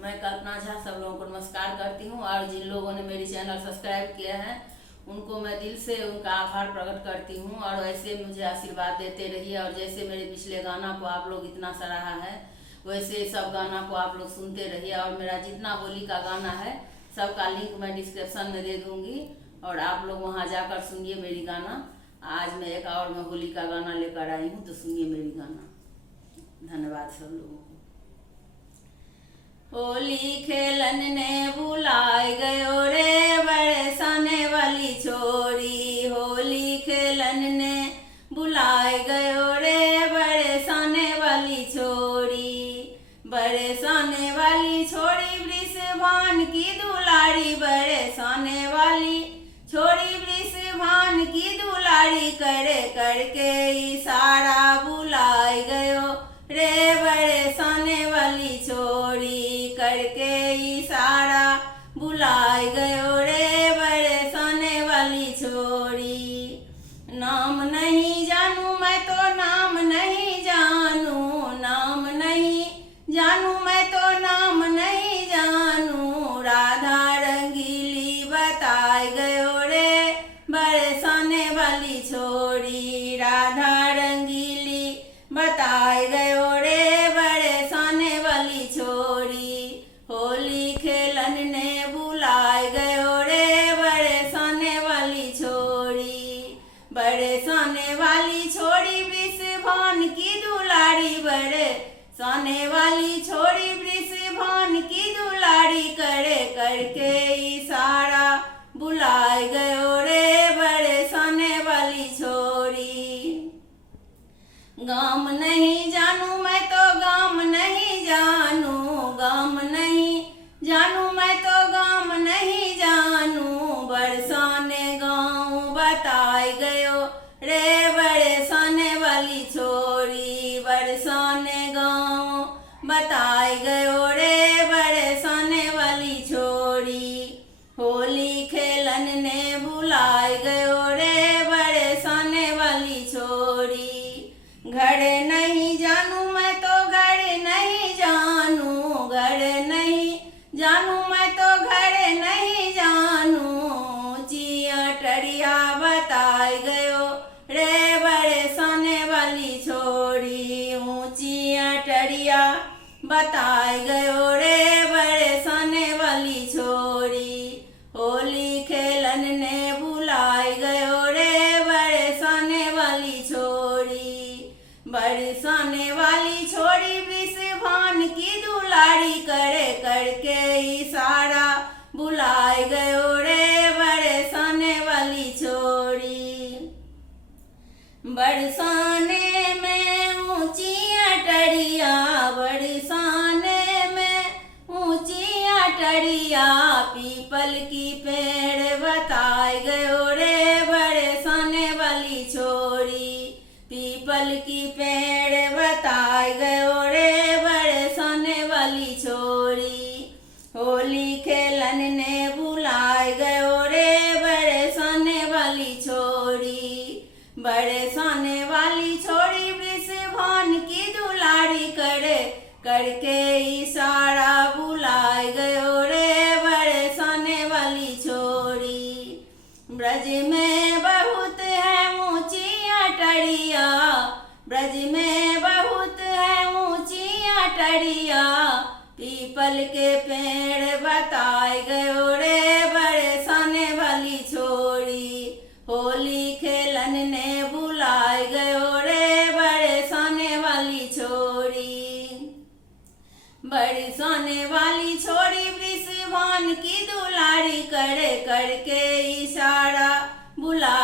मैं कल्पना झा सब लोगों को नमस्कार करती हूँ और जिन लोगों ने मेरी चैनल सब्सक्राइब किया है उनको मैं दिल से उनका आभार प्रकट करती हूँ। और ऐसे मुझे आशीर्वाद देते रहिए और जैसे मेरे पिछले गाना को आप लोग इतना सराहा है वैसे सब गाना को आप लोग सुनते रहिए। और मेरा जितना होली का गाना है सबका लिंक मैं डिस्क्रिप्शन में दे दूँगी और आप लोग वहाँ जाकर सुनिए मेरी गाना। आज मैं एक और मैं होली का गाना लेकर आई हूँ, तो सुनिए मेरी गाना। धन्यवाद सब लोगों को। होली खेलन ने बुलाए गयो रे बरसाने वाली छोरी। होली खेलन ने बुलाए गयो रे बरसाने वाली छोरी। बरसाने वाली छोरी वृषभान की दुलारी। बरसाने वाली छोरी वृषभान की दुलारी। करे करके इशारा बुलाए गयो रे बरसाने वाली छोरी। करके इशारा बुलाए गयो रे बरसाने वाली छोरी। नाम नहीं जानू मैं तो नाम नहीं जानू। नाम नहीं जानू मैं तो नाम नहीं जानू। राधा रंगीली बताए गयो रे बरसाने वाली छोरी। राधा रंगीली बताए गयो रे बरसाने वाली छोरी। होली खेलन ने बुलाए गयो रे बरसाने वाली छोरी। बरसाने वाली छोरी वृषभान की दुलारी। बरसाने वाली छोरी वृषभान की दुलारी। करे करके इशारा बुलाए गयो रे बरसाने वाली छोरी। गाम नहीं जानू मैं तो गाम नहीं जानू। गाम नहीं जानू मैं तो गाम नहीं जानू। बरसाने गाँव बताए गयो रे बरसाने वाली छोरी। बरसाने गाँव बताए गयो रे बरसाने वाली छोरी। होली खेलन ने बुलाए गयो रे बरसाने वाली छोरी। घर नहीं जानू मैं तो घर नहीं जानू। घर नहीं जानू मैं तो घर नहीं जानू। ऊंची अटरिया बताए गयो रे बरसाने वाली छोरी। ऊंची अटरिया बताए गयो रे बरसाने वाली छोरी। होली खेलन ने बुलाए गयो रे बरसाने वाली छोरी। बरसाने वाली छोरी वृषभान की दुलारी। करे करके इशारा बुलाए गयो रे बरसाने वाली छोरी। बरसाने में ऊंची अटरिया। बरसाने में ऊंची अटरिया। पीपल की पेड़ बताए गयो रे बरसाने वाली छोरी। पीपल की पेड़ बताए गयो रे बरसाने वाली छोरी। होली खेलन ने बुलाए गयो रे बरसाने वाली छोरी। बरसाने वाली छोरी वृषभान की दुलारी। करे करके इशारा बुलाए गयो रे बरसाने वाली छोरी। ब्रज में बहुत है ऊंची अटरिया। ब्रज में बहुत है ऊंची अटरिया। पीपल के पेड़ बताए गयो रे बरसाने वाली छोरी। होली खेलन ने बुलाए गयो रे बरसाने वाली छोरी। बरसाने वाली छोरी वृषभान की दुलारी। करे करके इशारा बुला